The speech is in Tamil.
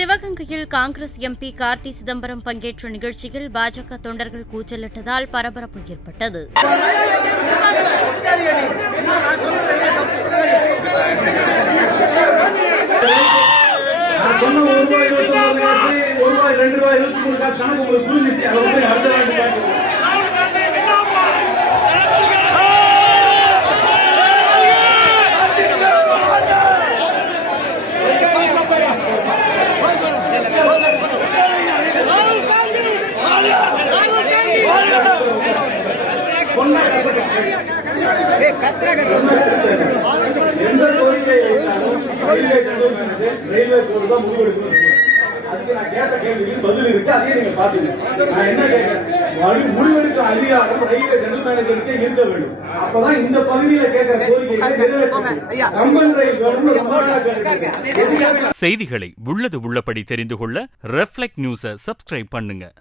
சிவகங்கையில் காங்கிரஸ் எம்பி கார்த்தி சிதம்பரம் பங்கேற்ற நிகழ்ச்சியில் பாஜக தொண்டர்கள் கூச்சலிட்டதால் பரபரப்பு ஏற்பட்டது. முடிவெடுக்க அதிகாரம் ரயில்வே ஜெனரல் மேனேஜருக்கே இருக்க வேண்டும். அப்பதான் இந்த பகுதியில கேட்கிற கோரிக்கைகளை நிறைவேற்ற. செய்திகளை உள்ளது உள்ளபடி தெரிந்து கொள்ள ரெஃப்ளெக்ட் நியூஸை சப்ஸ்கிரைப் பண்ணுங்க.